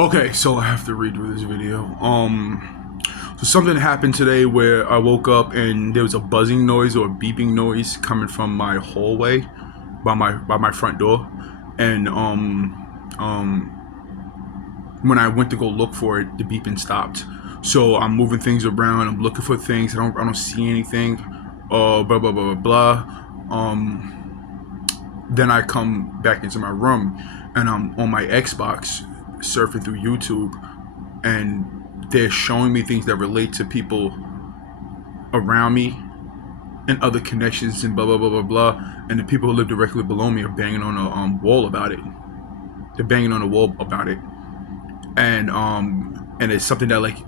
Okay, so I have to redo this video. So something happened today where I woke up and there was a buzzing noise or a beeping noise coming from my hallway by my front door, and when I went to go look for it, the beeping stopped. So I'm moving things around. I'm looking for things. I don't see anything. Blah blah blah blah blah. Then I come back into my room and I'm on my Xbox surfing through YouTube, and they're showing me things that relate to people around me and other connections and blah blah blah blah blah. And the people who live directly below me are banging on a wall about it. They're banging on a wall about it, and it's something that, like,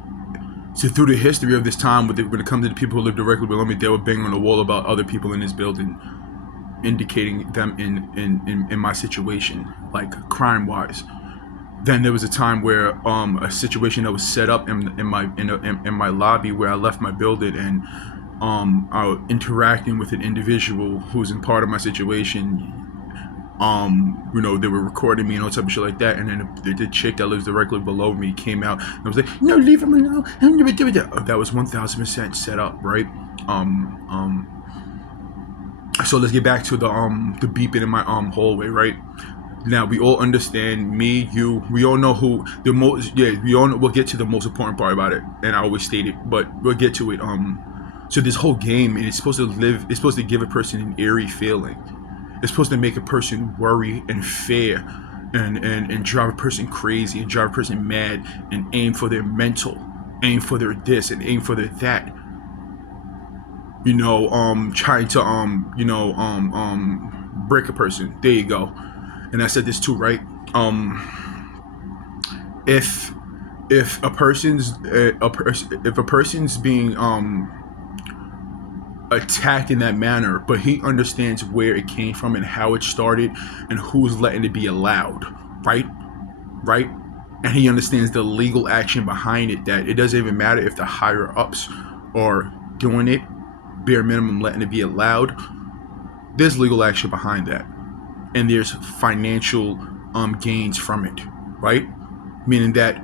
so through the history of this time, when it comes to the people who live directly below me, they were banging on the wall about other people in this building, indicating them in my situation, like crime wise. Then there was a time where a situation that was set up in my lobby where I left my building, and I was interacting with an individual who was in part of my situation. They were recording me and all type of shit like that, and then the chick that lives directly below me came out and was like, "No, leave him alone." That was 1,000% set up, right? So let's get back to the beeping in my hallway, right? Now we all understand, me, you, we all know who the most. Yeah, we all know, we'll get to the most important part about it, and I always state it, but we'll get to it. So this whole game, it's supposed to give a person an eerie feeling. It's supposed to make a person worry and fear, and drive a person crazy and drive a person mad, and aim for their mental, aim for their this and aim for their that. Trying to break a person. There you go. And I said this too, right? If a person's if a person's being attacked in that manner, but he understands where it came from and how it started and who's letting it be allowed, right? Right? And he understands the legal action behind it, that it doesn't even matter if the higher ups are doing it, bare minimum letting it be allowed. There's legal action behind that, and there's financial gains from it, right? Meaning that,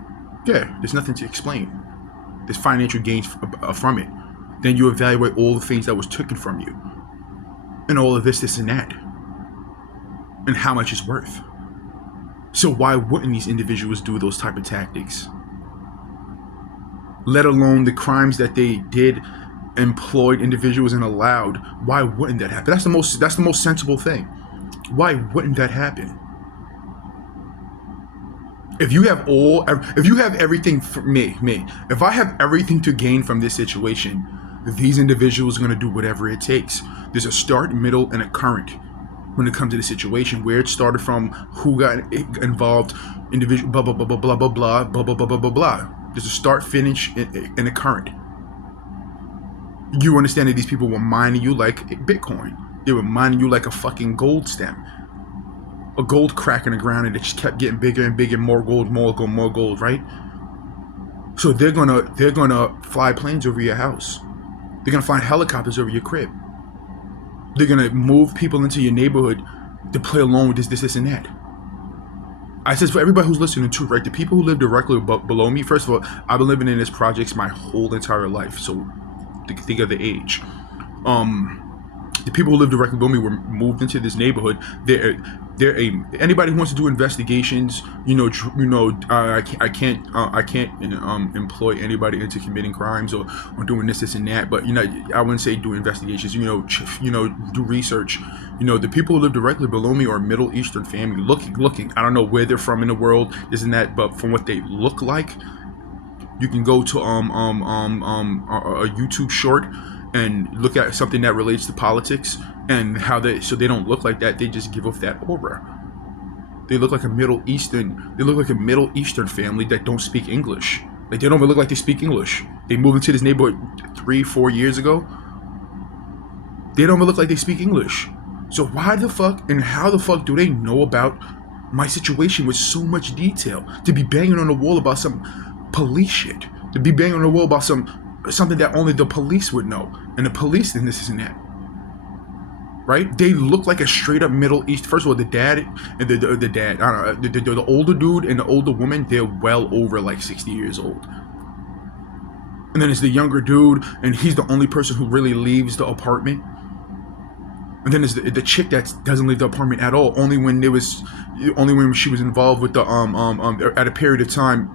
yeah, there's nothing to explain. There's financial gains from it. Then you evaluate all the things that was taken from you, and all of this and that, and how much it's worth. So why wouldn't these individuals do those type of tactics? Let alone the crimes that they did, employed individuals and allowed. Why wouldn't that happen? That's the most sensible thing. Why wouldn't that happen? If you have everything for me, if I have everything to gain from this situation, these individuals are going to do whatever it takes. There's a start, middle, and a current when it comes to the situation, where it started from, who got involved, individual, blah blah blah blah blah blah blah blah blah blah blah blah blah. There's a start, finish, and a current. You understand that these people were mining you like Bitcoin. They were mining you like a fucking gold stem, a gold crack in the ground, and it just kept getting bigger and bigger, more gold, more gold, more gold, right? So they're gonna fly planes over your house. They're gonna fly helicopters over your crib. They're gonna move people into your neighborhood to play along with this, and that. I said, for everybody who's listening too, right? The people who live directly below me. First of all, I've been living in this projects my whole entire life, so think of the age. The people who live directly below me were moved into this neighborhood. Anybody who wants to do investigations, I can't employ anybody into committing crimes or doing this and that. But I wouldn't say do investigations. Do research. The people who live directly below me are a Middle Eastern family. Looking. I don't know where they're from in the world, this and that, but from what they look like, you can go to a YouTube short and look at something that relates to politics and how they don't look like that. They just give off that aura. They look like a Middle Eastern family that don't speak English. Like, they don't even look like they speak English. They moved into this neighborhood 3-4 years ago. They don't even look like they speak English. So why the fuck and how the fuck do they know about my situation with so much detail, to be banging on the wall about some police shit, to be banging on the wall about something that only the police would know, and the police and this and that, right? They look like a straight up Middle East. First of all, the dad and the dad, I don't know, the older dude and the older woman, they're well over like 60 years old. And then it's the younger dude, and he's the only person who really leaves the apartment. And then there's the chick that doesn't leave the apartment at all. Only when she was involved with the at a period of time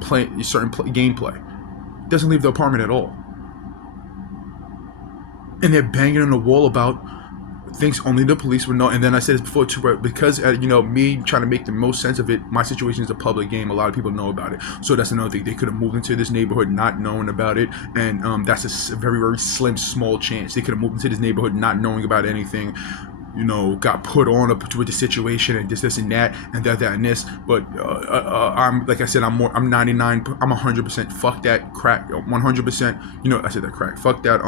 playing certain gameplay. Doesn't leave the apartment at all. And they're banging on the wall about things only the police would know. And then I said this before too, but because me trying to make the most sense of it, my situation is a public game. A lot of people know about it, so that's another thing. They could have moved into this neighborhood not knowing about it, and that's a very, very slim, small chance. They could have moved into this neighborhood not knowing about anything. Got put on with the situation and this and that and that and this. But I'm, like I said, I'm 99. I'm 100%. Fuck that crack. 100%. I said that crack. Fuck that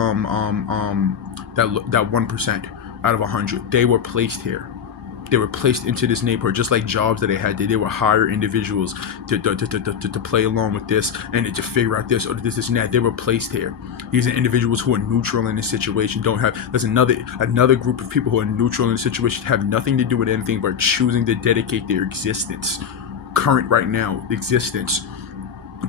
that 1% out of 100. They were placed here. They were placed into this neighborhood, just like jobs that they had. They were hired individuals to play along with this and to figure out this or this and that. They were placed here. These are individuals who are neutral in this situation. There's another group of people who are neutral in the situation, have nothing to do with anything but choosing to dedicate their existence, current right now existence,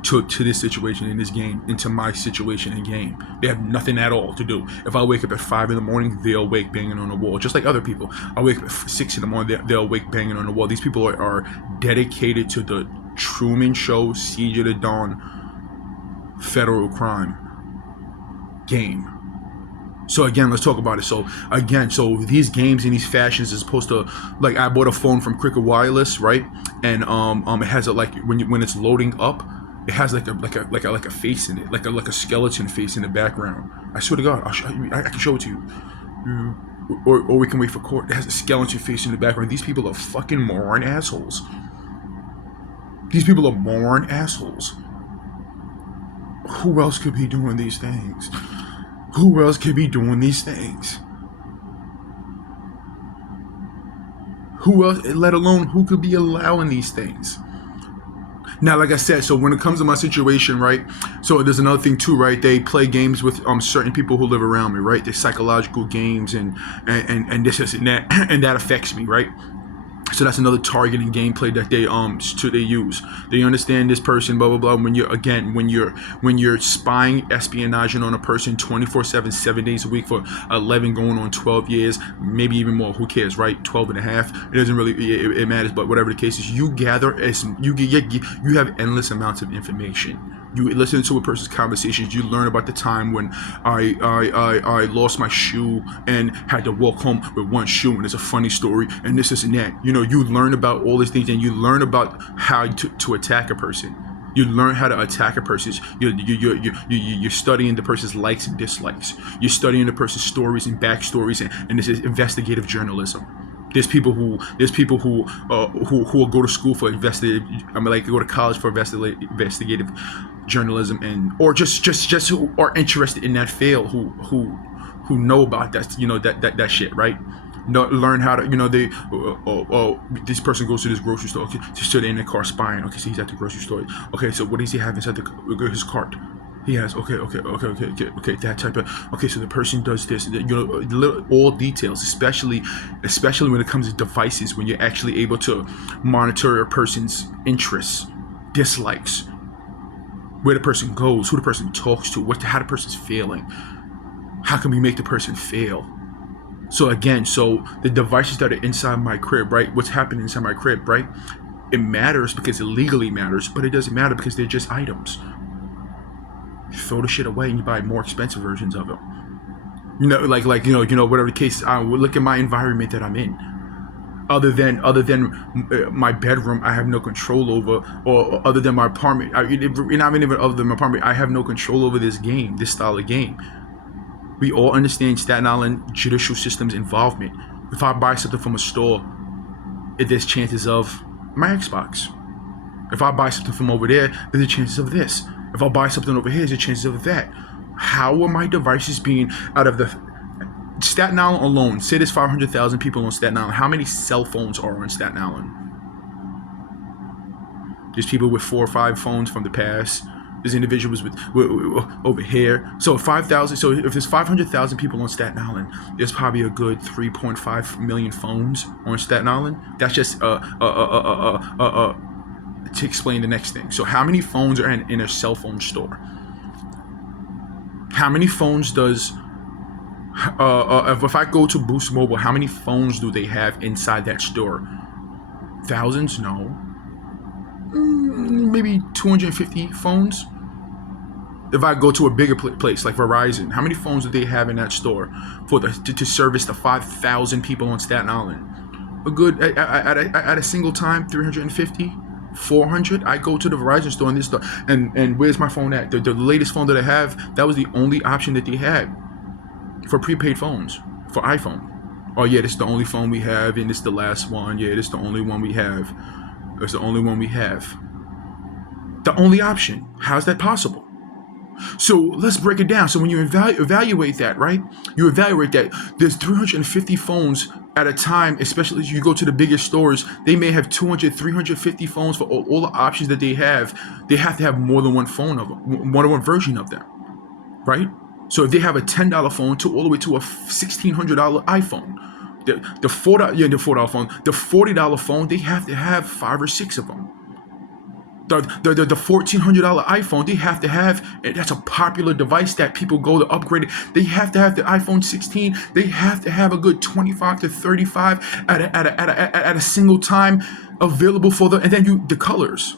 to this situation in this game, into my situation in game. They have nothing at all to do. If I wake up at 5 in the morning, they'll wake banging on the wall, just like other people. I wake up at 6 in the morning, they'll wake banging on the wall. These people are dedicated to the Truman Show, Siege of the Dawn, federal crime game. So again, let's talk about it. So these games and these fashions is supposed to, like, I bought a phone from Cricket Wireless, right? And it has when it's loading up, it has like a face in it, like a skeleton face in the background. I swear to God, I can show it to you. Or we can wait for court. It has a skeleton face in the background. These people are fucking moron assholes. These people are moron assholes. Who else could be doing these things? Who else could be doing these things? Who else, let alone who could be allowing these things? Now, like I said, so when it comes to my situation, right? So there's another thing too, right? They play games with certain people who live around me, right? They're psychological games and this and that, and that affects me, right? So that's another targeting gameplay that they use. They understand this person, blah blah blah. When you're spying, espionaging on a person 24/7, 7 days a week for 11 going on 12 years, maybe even more. Who cares, right? 12 and a half. It doesn't really it matters. But whatever the case is, you have endless amounts of information. You listen to a person's conversations. You learn about the time when I lost my shoe and had to walk home with one shoe, and it's a funny story, and this and that. You learn about all these things, and you learn about how to attack a person. You learn how to attack a person. You're studying the person's likes and dislikes. You're studying the person's stories and backstories, and this is investigative journalism. There's people who will go to school for go to college for investigative journalism, or just who are interested in that field, who know about that that shit, right? Learn how to this person goes to this grocery store. Okay, so they're in the car spying. Okay, so he's at the grocery store. Okay, so what does he have inside his cart? He has okay, that type of, okay, so the person does this, all details, especially when it comes to devices, when you're actually able to monitor a person's interests, dislikes, where the person goes, who the person talks to, how the person's feeling, how can we make the person feel. So again, the devices that are inside my crib, right? What's happening inside my crib, right? It matters because it legally matters, but it doesn't matter because they're just items. You throw the shit away and you buy more expensive versions of them. Whatever the case is, I would look at my environment that I'm in. Other than my bedroom, I have no control over, or other than my apartment, not even other than my apartment, I have no control over this game, this style of game. We all understand Staten Island judicial system's involvement. If I buy something from a store, there's chances of my Xbox. If I buy something from over there, there's a chances of this. If I buy something over here, there's a chances of that. How are my devices being out of the Staten Island alone? Say there's 500,000 people on Staten Island. How many cell phones are on Staten Island? There's people with 4 or 5 phones from the past. There's individuals over here. So 5,000. So if there's 500,000 people on Staten Island, there's probably a good 3.5 million phones on Staten Island. That's just to explain the next thing. So how many phones are in a cell phone store? How many phones does if I go to Boost Mobile, how many phones do they have inside that store? Thousands? No. Maybe 250 phones. If I go to a bigger place like Verizon, how many phones do they have in that store for to service the 5,000 people on Staten Island? A good at a single time, 350, 400. I go to the Verizon store and this store, and where's my phone at? The latest phone that I have, that was the only option that they had for prepaid phones for iPhone. Oh yeah, this is the only phone we have, and this is the last one. Yeah, this is the only one we have. It's the only one we have. The only option. How's that possible? So let's break it down. So when you evaluate that, right? You evaluate that there's 350 phones at a time, especially as you go to the biggest stores. They may have 200, 350 phones for all the options that they have. They have to have more than one phone of them, more than one version of them, right? So if they have a $10 phone to all the way to a $1,600 iPhone, the $4 phone, the $40 phone, they have to have 5 or 6 of them. The $1,400 iPhone, they have to have, and that's a popular device that people go to upgrade it. They have to have the iPhone 16. They have to have a good 25 to 35 at a single time available for the, and then the colors,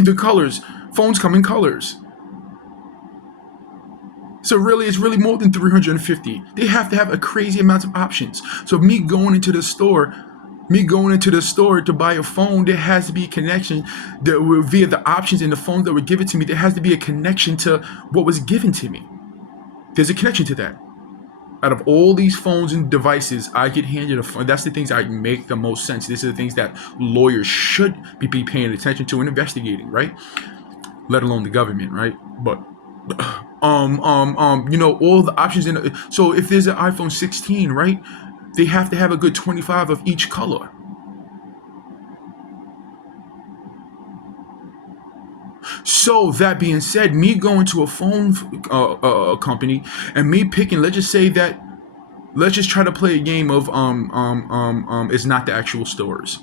the colors. Phones come in colors. So really, it's really more than 350. They have to have a crazy amount of options. So me going into the store to buy a phone, there has to be a connection via the options in the phone that were given to me. There has to be a connection to what was given to me. There's a connection to that. Out of all these phones and devices, I get handed a phone. That's the things that make the most sense. These are the things that lawyers should be paying attention to and investigating, right? Let alone the government, right? But all the options so if there's an iPhone 16, right, they have to have a good 25 of each color. So that being said, me going to a phone company and me picking, let's just try to play a game of it's not the actual stores,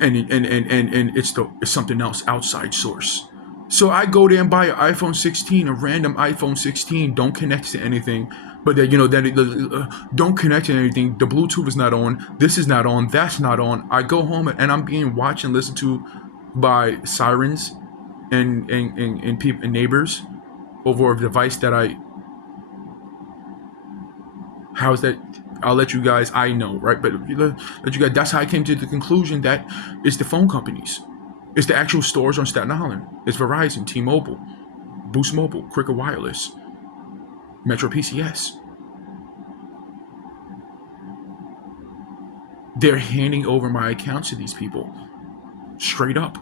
and it's something else, outside source. So I go there and buy an iPhone 16, a random iPhone 16, don't connect to anything, but don't connect to anything. The Bluetooth is not on. This is not on. That's not on. I go home and I'm being watched and listened to by sirens and people and neighbors over a device that how's that? I'll let you guys. I know, right? But let you guys. That's how I came to the conclusion that it's the phone companies. It's the actual stores on Staten Island. It's Verizon, T-Mobile, Boost Mobile, Cricket Wireless, Metro PCS. They're handing over my accounts to these people. Straight up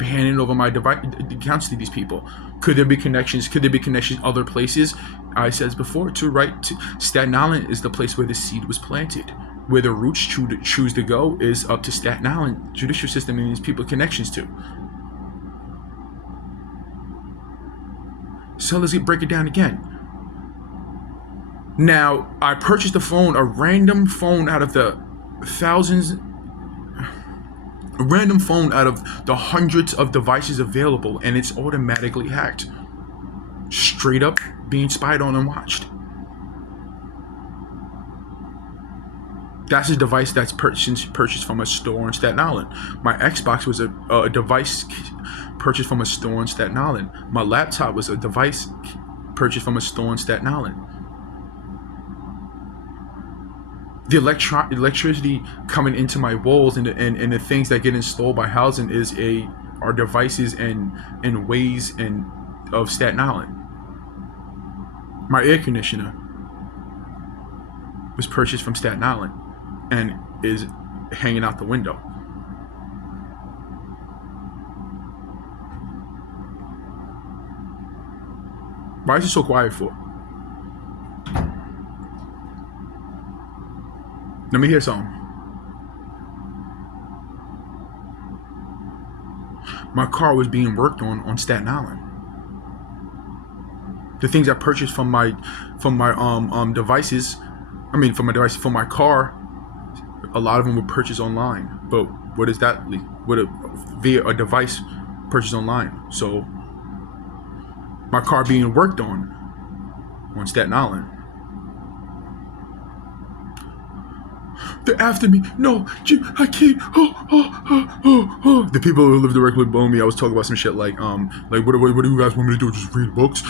handing over my accounts to these people. Could there be connections? Could there be connections other places? I said before too, right? Staten Island is the place where the seed was planted. Where the roots choose to go is up to Staten Island judicial system and these people connections to. So let's break it down again. Now, I purchased a random phone out of the thousands, a random phone out of the hundreds of devices available, and it's automatically hacked. Straight up being spied on and watched. That's a device that's purchased from a store in Staten Island. My Xbox was a device purchased from a store in Staten Island. My laptop was a device purchased from a store in Staten Island. The electricity coming into my walls and the things that get installed by housing are devices and ways of Staten Island. My air conditioner was purchased from Staten Island and is hanging out the window. Why is it so quiet for? Let me hear something. My car was being worked on Staten Island. The things I purchased from my devices, from my car, a lot of them were purchased online. But what is that? Via a device purchased online. So my car being worked on Staten Island. They're after me. No, Jim, I can't. The people who live directly below me, I was talking about some shit like what do you guys want me to do? Just read books?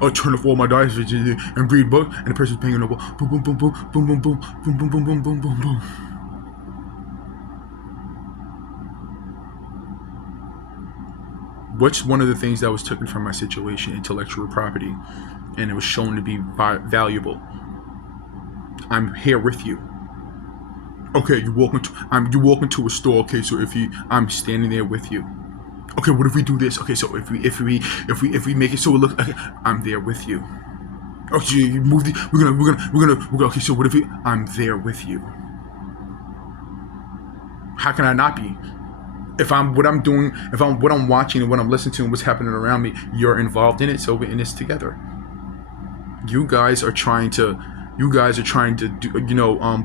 I'll turn off all my devices and read books. And the person's banging on the wall. Boom, boom, boom, boom, boom, boom, boom, boom, boom, boom, boom, boom, boom, boom. What's one of the things that was taken from my situation? Intellectual property, and it was shown to be valuable. I'm here with you. Okay, you walk into a store. Okay, so I'm standing there with you. Okay, what if we do this? Okay, so if we make it so it looks, okay, I'm there with you. Okay, you move we're gonna. Okay, so what if I'm there with you? How can I not be? If what I'm watching and what I'm listening to and what's happening around me, you're involved in it. So we're in this together. You guys are trying to do,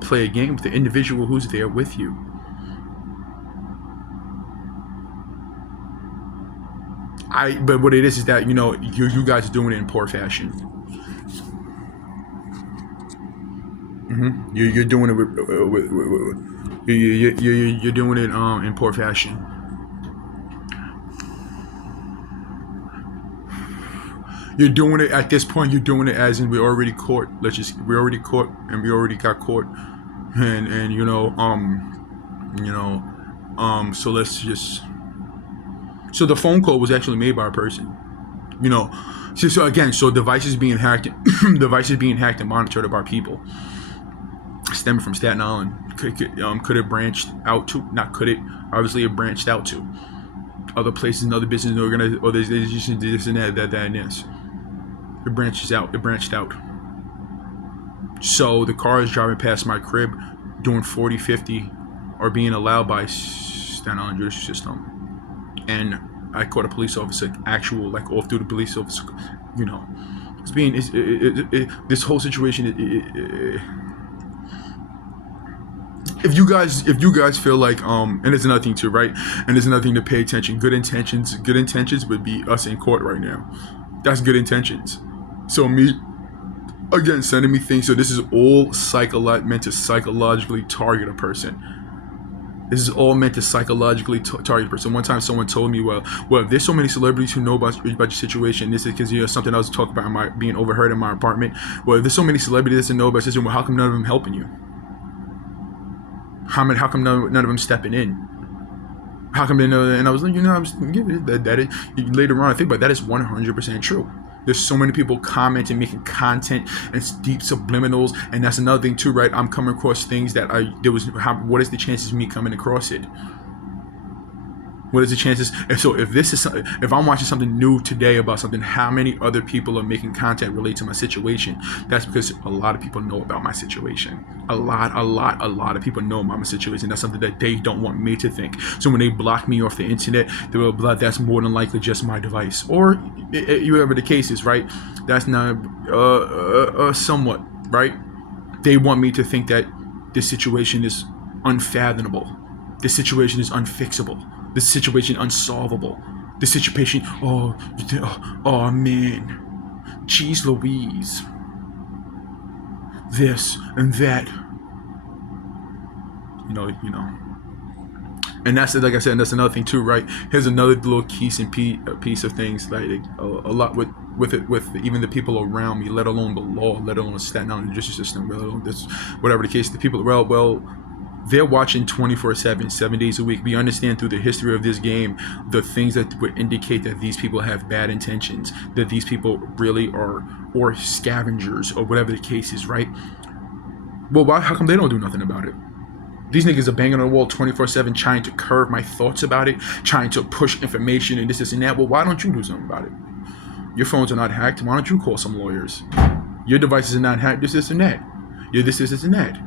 play a game with the individual who's there with you. But what it is that, you guys are doing it in poor fashion. You're doing it you're doing it in poor fashion. You're doing it at this point. You're doing it as in we already caught. We already caught, and we already got caught, and So let's just. So the phone call was actually made by a person. So devices being hacked, and monitored by people, stemming from Staten Island. Could it branched out to? Not could it. Obviously, it branched out to other places and other business organizations. Or there's just this and that and this. It branched out. So the cars driving past my crib doing 40, 50 are being allowed by Staten Island judicial system. And I caught a police officer, off through the police officer, this whole situation, if you guys feel like, and there's another thing too, right? And there's another thing to pay attention. Good intentions would be us in court right now. That's good intentions. So me, again, sending me things. So this is all meant to psychologically target a person. This is all meant to psychologically target a person. One time someone told me, well, if there's so many celebrities who know about your situation, this is because, something I was talking about being overheard in my apartment. Well, if there's so many celebrities that know about this, well, how come none of them helping you? How come none of them stepping in? How come they know that? And I was like, later on, I think, but that is 100% true. There's so many people commenting, making content, and it's deep subliminals, and that's another thing too, right? I'm coming across things that what is the chances of me coming across it? What is the chances? And so if I'm watching something new today about something, how many other people are making content relate to my situation? That's because a lot of people know about my situation. A lot of people know about my situation. That's something that they don't want me to think. So when they block me off the internet, they will blah, that's more than likely just my device. Or whatever the case is, right? That's not somewhat, right? They want me to think that this situation is unfathomable. This situation is unfixable. This situation unsolvable. This situation, oh man, geez Louise. This and that. And that's, like I said, and that's another thing too, right? Here's another little piece of things, like a lot with even the people around me, let alone the law, let alone the Staten Island judicial system, let alone this, whatever the case, the people, well, they're watching 24/7, 7 days a week. We understand through the history of this game the things that would indicate that these people have bad intentions, that these people really are, or scavengers, or whatever the case is, right? Well, how come they don't do nothing about it? These niggas are banging on the wall 24/7, trying to curve my thoughts about it, trying to push information and this and that. Well, why don't you do something about it? Your phones are not hacked. Why don't you call some lawyers? Your devices are not hacked. This and that. You're this and that.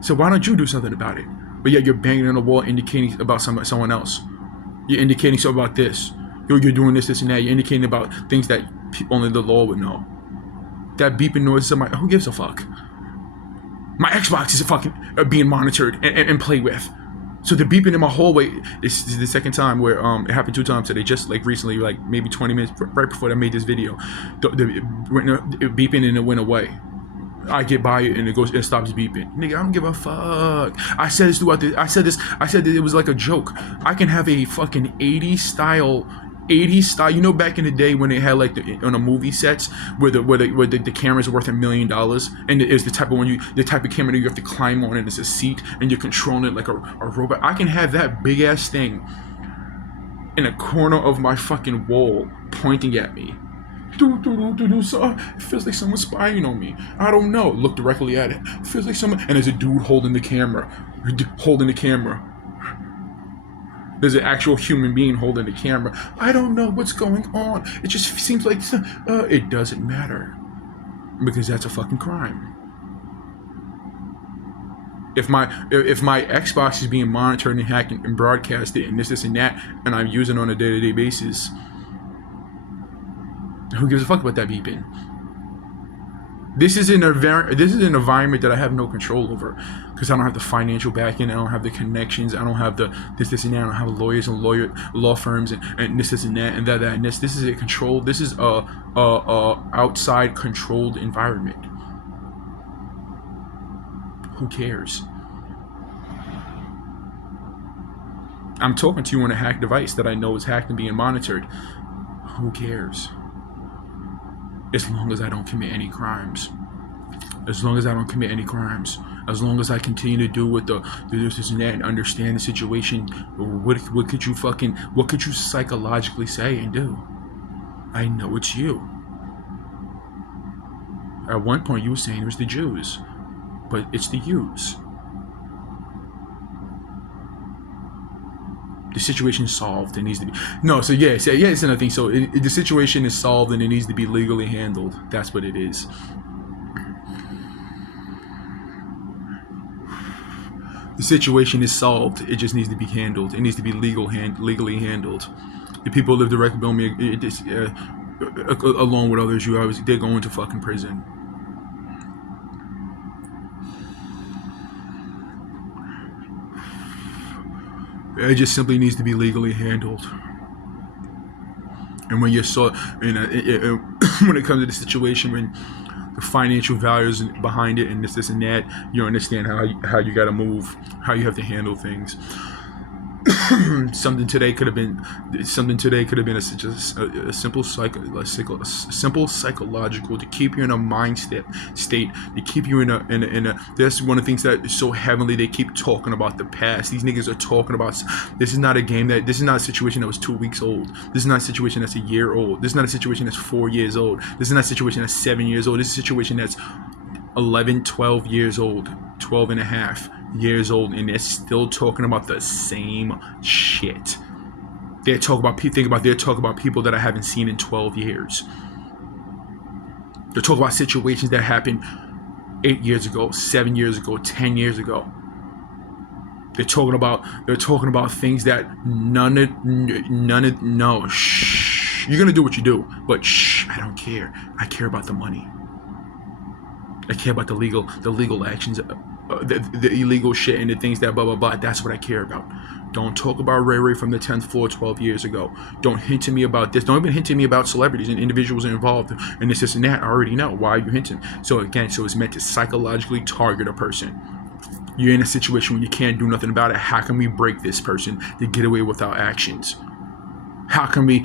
So why don't you do something about it? But yet you're banging on the wall indicating about someone else. You're indicating something about this. You're doing this, and that. You're indicating about things that only the law would know. That beeping noise, somebody, who gives a fuck? My Xbox is fucking being monitored and played with. So the beeping in my hallway, this is the second time where it happened 2 times today, just like recently, like maybe 20 minutes right before I made this video. The beeping and it went away. I get by it and it stops beeping. Nigga, I don't give a fuck. I said this throughout I said that it was like a joke. I can have a fucking 80s style, you know, back in the day when they had like on the movie sets where the cameras are worth $1 million, and it's the type of camera that you have to climb on, and it's a seat and you're controlling it like a robot. I can have that big ass thing in a corner of my fucking wall pointing at me. So it feels like someone's spying on me. I don't know. Look directly at it. It feels like someone, and there's a dude holding the camera. There's an actual human being holding the camera. I don't know what's going on. It just seems like it doesn't matter, because that's a fucking crime. If my Xbox is being monitored and hacked and broadcasted and this and that, and I'm using it on a day-to-day basis, who gives a fuck about that beeping? This is an environment that I have no control over, because I don't have the financial backing, I don't have the connections, I don't have the this and that, I don't have lawyers and law firms and this and that and that and this. This is a control. This is a outside controlled environment. Who cares? I'm talking to you on a hacked device that I know is hacked and being monitored. Who cares? As long as I don't commit any crimes. As long as I continue to do what the this and that and understand the situation, what could you psychologically say and do? I know it's you. At one point you were saying it was the Jews, but it's the yous. The situation is solved. It needs to be it's another thing. So the situation is solved and it needs to be legally handled. That's what it is. The situation is solved. It just needs to be handled. It needs to be legally handled. The people who live directly below me, along with others, they're going to fucking prison. It just simply needs to be legally handled. And when you're when it comes to the situation, when the financial values behind it and this and that, you understand how you got to move, how you have to handle things. Something today could have been a simple psychological to keep you in a mind state, to keep you in a. That's one of the things that is so heavenly. They keep talking about the past. These niggas are talking about. This is not a game this is not a situation that was 2 weeks old. This is not a situation that's a year old. This is not a situation that's 4 years old. This is not a situation that's 7 years old. This is a situation that's 11, 12 years old, 12 and a half years old, and they're still talking about the same shit. They're talking about people that I haven't seen in 12 years. They're talking about situations that happened 8 years ago, 7 years ago, 10 years ago. They're talking about things that no, shh. You're gonna do what you do, but shh, I don't care. I care about the money. I care about the legal actions, the illegal shit and the things that blah blah blah. That's what I care about. Don't talk about Ray Ray from the 10th floor 12 years ago. Don't hint to me about this. Don't even hint to me about celebrities and individuals involved in this and that. I already know. Why are you hinting? So again, it's meant to psychologically target a person. You're in a situation where you can't do nothing about it. How can we break this person to get away with our actions? How can we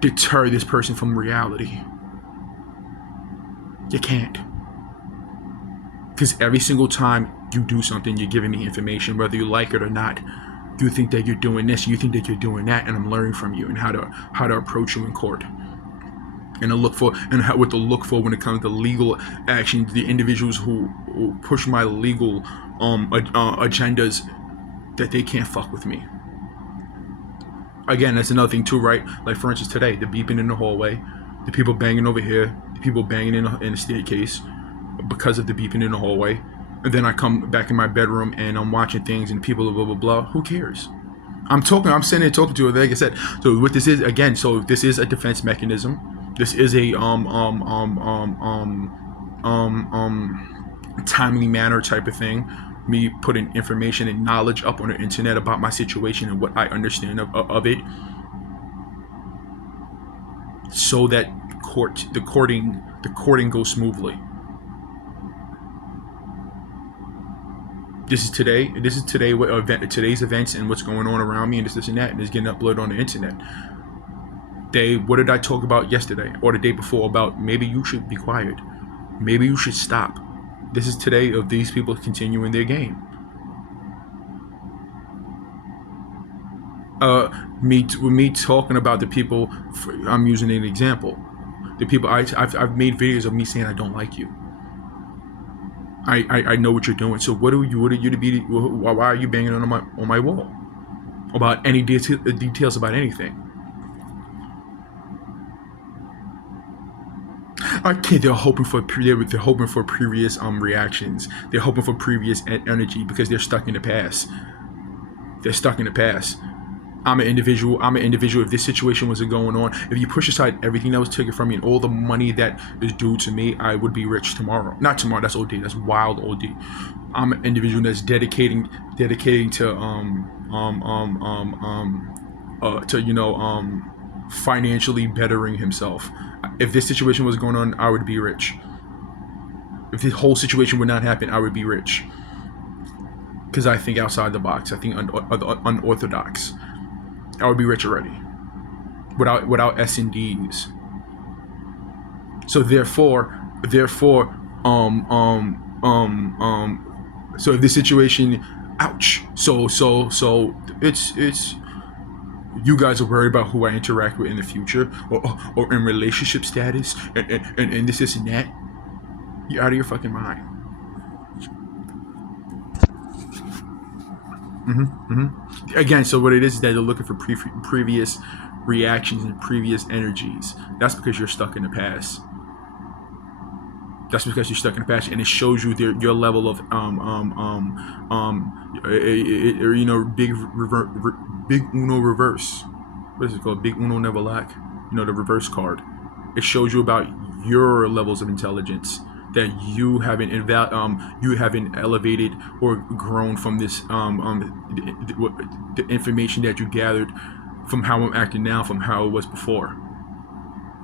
deter this person from reality? You can't. Because every single time you do something, you're giving me information, whether you like it or not. You think that you're doing this, you think that you're doing that, and I'm learning from you and how to approach you in court. And what to look for when it comes to legal action, the individuals who push my legal agendas, that they can't fuck with me. Again, that's another thing too, right? Like for instance today, the beeping in the hallway, the people banging over here, the people banging in the staircase because of the beeping in the hallway. And then I come back in my bedroom and I'm watching things and people blah blah blah. Who cares? I'm sitting there talking to her. Like I said, so what this is again. So this is a defense mechanism. This is a timely manner type of thing. Me putting information and knowledge up on the internet about my situation and what I understand of it, so that the courting goes smoothly. This is today. What today's events and what's going on around me and this and that, and it's getting uploaded on the internet. What did I talk about yesterday or the day before about maybe you should be quiet, maybe you should stop. This is today of these people continuing their game. Me talking about the people. I'm using an example. The people I've made videos of me saying I don't like you. I know what you're doing. So what are you to be? Why are you banging on my wall about any details about anything? I can't. They're hoping for previous reactions. They're hoping for previous energy because they're stuck in the past. They're stuck in the past. I'm an individual. If this situation wasn't going on, if you push aside everything that was taken from me and all the money that is due to me, I would be rich tomorrow. Not tomorrow. That's OD. That's wild OD. I'm an individual that's dedicating to financially bettering himself. If this situation was going on, I would be rich. If this whole situation would not happen, I would be rich. Because I think outside the box. I think unorthodox. I would be rich already, without S&Ds. So therefore, so if this situation, ouch. So it's you guys are worried about who I interact with in the future, or in relationship status, and this and that. You're out of your fucking mind. Again, so what it is that they're looking for previous reactions and previous energies. That's because you're stuck in the past. That's because you're stuck in the past, and it shows you your level of big Uno reverse. What is it called? Big Uno never lack. The reverse card. It shows you about your levels of intelligence, that you haven't elevated or grown from this the information that you gathered from how I'm acting now, from how it was before.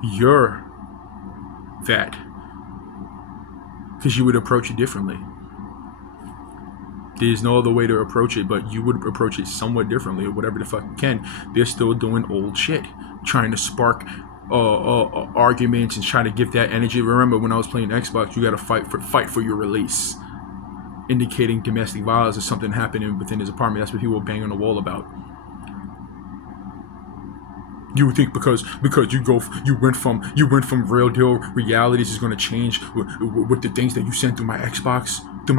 You're that, because you would approach it differently. There's no other way to approach it, but you would approach it somewhat differently, or whatever the fuck you can. They're still doing old shit, trying to spark arguments and trying to give that energy. Remember, when I was playing Xbox, you got to fight for your release, indicating domestic violence or something happening within his apartment. That's what people were banging on the wall about. You would think because you went from real deal realities is going to change with the things that you sent through my Xbox. So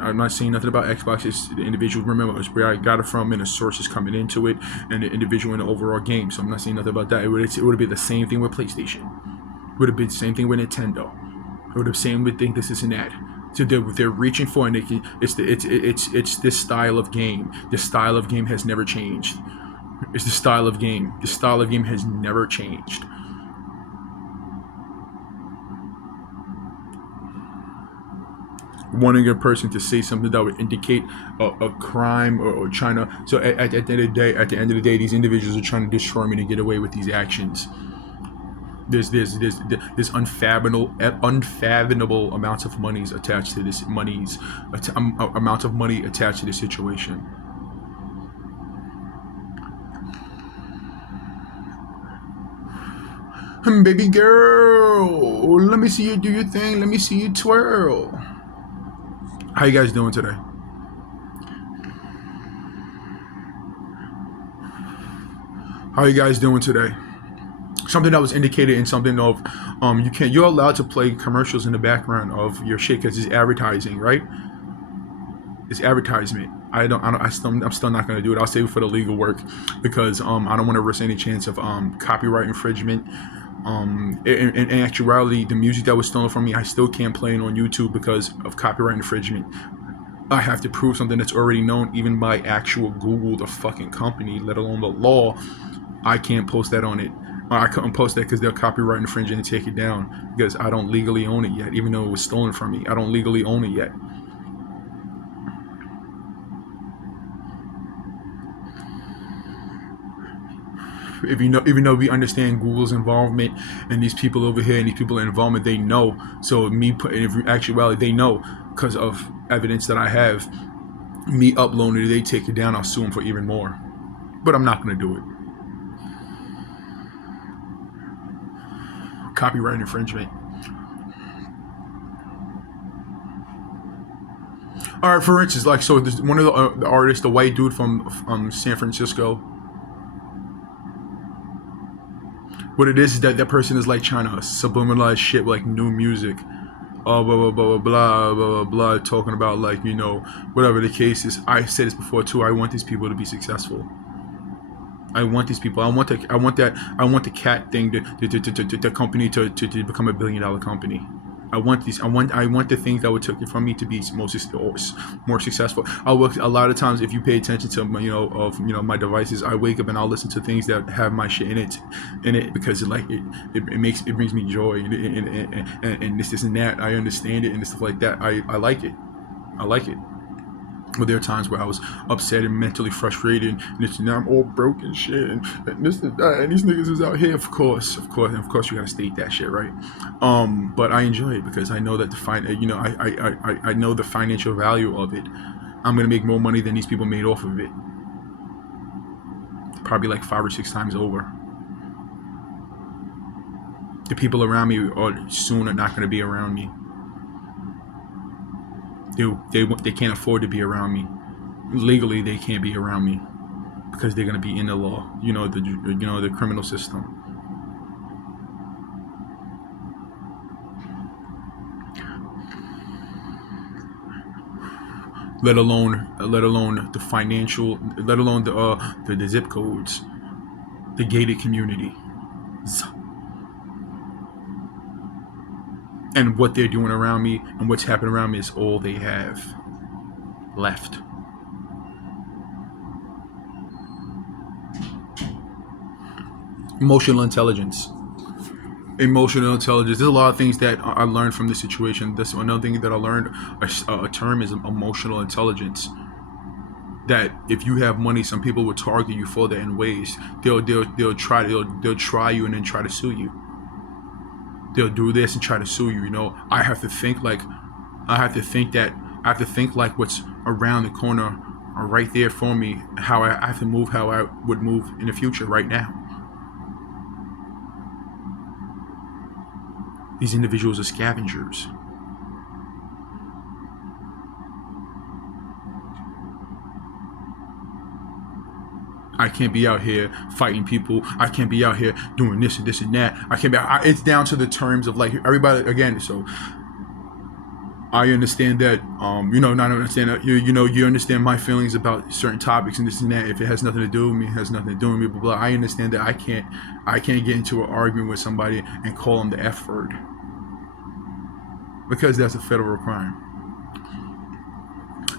I'm not saying nothing about Xbox. It's the individual. Remember, it's where I got it from, and the sources coming into it, and the individual in the overall game. So I'm not saying nothing about that. It would be the same thing with PlayStation. It would have been the same thing with Nintendo. It would have same thing. This and that. So they're reaching for, and it's this style of game. This style of game has never changed. It's the style of game. The style of game has never changed. Wanting a person to say something that would indicate a crime, or trying to. So at the end of the day, these individuals are trying to destroy me to get away with these actions. There's unfathomable amounts of monies attached to this. Amount of money attached to this situation. Baby girl, let me see you do your thing. Let me see you twirl. How you guys doing today? How you guys doing today? Something that was indicated in something of you're allowed to play commercials in the background of your shit because it's advertising, right? It's advertisement. I'm still not gonna do it. I'll save it for the legal work because I don't want to risk any chance of copyright infringement. In actuality, the music that was stolen from me, I still can't play it on YouTube because of copyright infringement. I have to prove something that's already known even by actual Google, the fucking company, let alone the law. I can't post that on it. I couldn't post that because they'll copyright infringe and take it down because I don't legally own it yet, even though it was stolen from me. I don't legally own it yet. If you know, even though we understand Google's involvement and these people over here and these people in involvement, they know. So me putting, in actuality, they know because of evidence that I have. Me uploading it, they take it down. I'll sue them for even more, but I'm not gonna do it. Copyright infringement. All right, for instance, like so, one of the artists, the white dude from San Francisco. What it is that person is like trying to subliminalize shit like new music, blah blah blah blah blah blah blah, talking about like whatever the case is. I said this before too. I want these people to be successful. I want these people. I want the cat thing, the company to become $1 billion company. I want the things that were taken from me to be more successful. I work a lot of times. If you pay attention to my devices, I wake up and I'll listen to things that have my shit in it because it brings me joy and this and that. I understand it and stuff like that. I like it. But there are times where I was upset and mentally frustrated, and now I'm all broken shit, and this and that, and these niggas is out here. Of course, you gotta state that shit, right? But I enjoy it because I know that I know the financial value of it. I'm gonna make more money than these people made off of it, probably like 5 or 6 times over. The people around me are soon not gonna be around me. They can't afford to be around me. Legally, they can't be around me because they're gonna be in the law. The criminal system. Let alone the financial. Let alone the zip codes, the gated community. And what they're doing around me and what's happening around me is all they have left. Emotional intelligence. There's a lot of things that I learned from this situation. That's another thing that I learned. A term is emotional intelligence. That if you have money, some people will target you for that in ways. They'll try you and then try to sue you. They'll do this and try to sue you. I have to think like what's around the corner or right there for me. How I have to move, how I would move in the future right now. These individuals are scavengers. I can't be out here fighting people. I can't be out here doing this and this and that. I can't be. It's down to the terms of like everybody again. So I understand that. Not understand that. You understand my feelings about certain topics and this and that. If it has nothing to do with me, it has nothing to do with me. Blah blah. I understand that I can't get into an argument with somebody and call them the F word because that's a federal crime.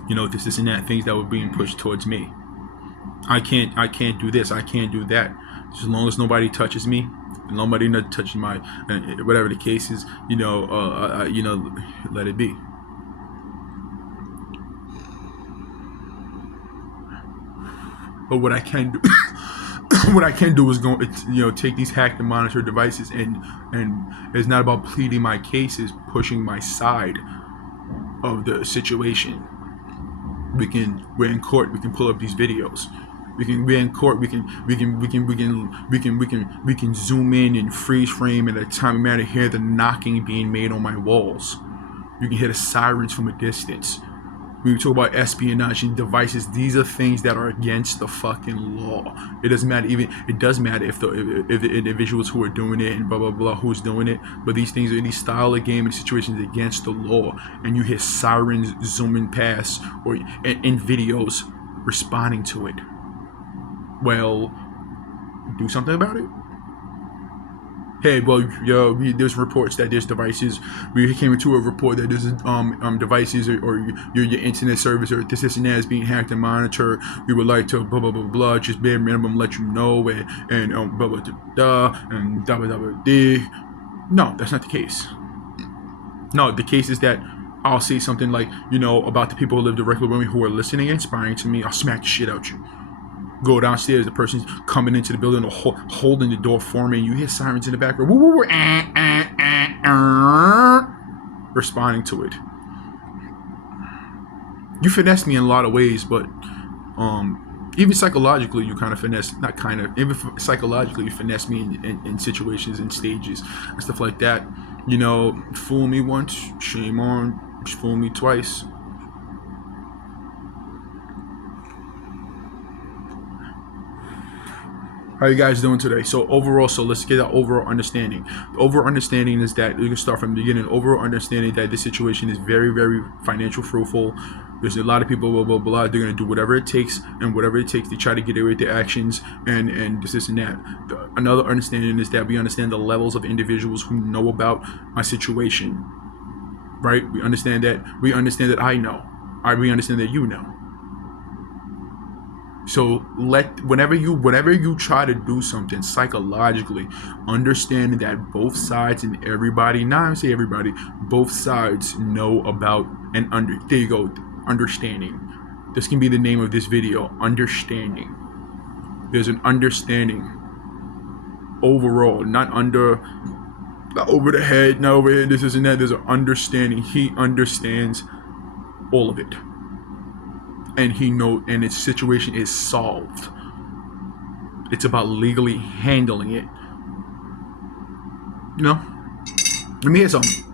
This and that, things that were being pushed towards me. I can't do this. I can't do that. As long as nobody touches me, nobody not touching my whatever the case is, let it be. But what I can do, is go, take these hacked and monitored devices and it's not about pleading my case, it's pushing my side of the situation. We're in court. We can pull up these videos. We're in court. We can zoom in and freeze frame at a time and manner. Hear the knocking being made on my walls. You can hear the sirens from a distance. When we talk about espionage and devices, these are things that are against the fucking law. It doesn't matter. It does matter if the individuals who are doing it and blah blah blah who's doing it. But these things are these style of game and situations against the law, and you hear sirens zooming past or in videos responding to it. Well, do something about it. hey, well, yo, there's reports that there's devices. We came into a report that there's devices or your internet service or this and that is being hacked and monitored. We would like to blah blah blah blah, just bare minimum let you know and blah blah blah and blah blah blah blah. No, that's not the case. No, the case is that I'll say something like, about the people who live directly with me who are listening and inspiring to me. I'll smack the shit out you. Go downstairs, the person's coming into the building, holding the door for me, and you hear sirens in the background, responding to it. You finesse me in a lot of ways, but even psychologically, you kind of finesse, not kind of, even psychologically, you finesse me in situations and stages and stuff like that. Fool me once, shame on, fool me twice. How you guys doing today? So overall, let's get an overall understanding. The overall understanding is that you can start from the beginning. Overall understanding that this situation is very, very financial fruitful. There's a lot of people, blah, blah, blah. They're going to do whatever it takes and whatever it takes to try to get away with their actions and this and that. Another understanding is that we understand the levels of individuals who know about my situation, right? We understand that I know. We understand that you know. So whenever you try to do something psychologically, understand that both sides and everybody, not even say everybody, both sides know about and there you go, understanding. This can be the name of this video, understanding. There's an understanding overall, not over the head, not over here, this and that. There's an understanding. He understands all of it. And and its situation is solved. It's about legally handling it. Let me hear something.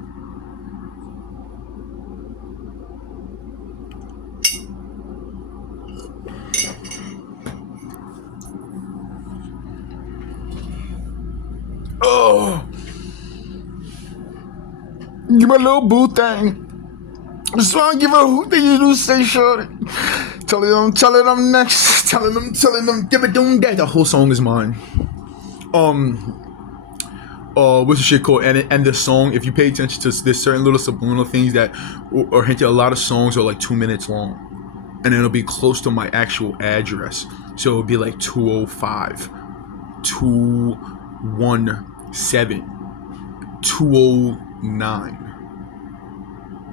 Oh, give me a little boo thing. I just want to give a hoot that you do say shorty. Telling them next. Telling them, give it that. The whole song is mine. What's the shit called? And the song, if you pay attention to this certain little subliminal things that are hinted, a lot of songs are like 2 minutes long. And it'll be close to my actual address. So it'll be like 205, 217, 209.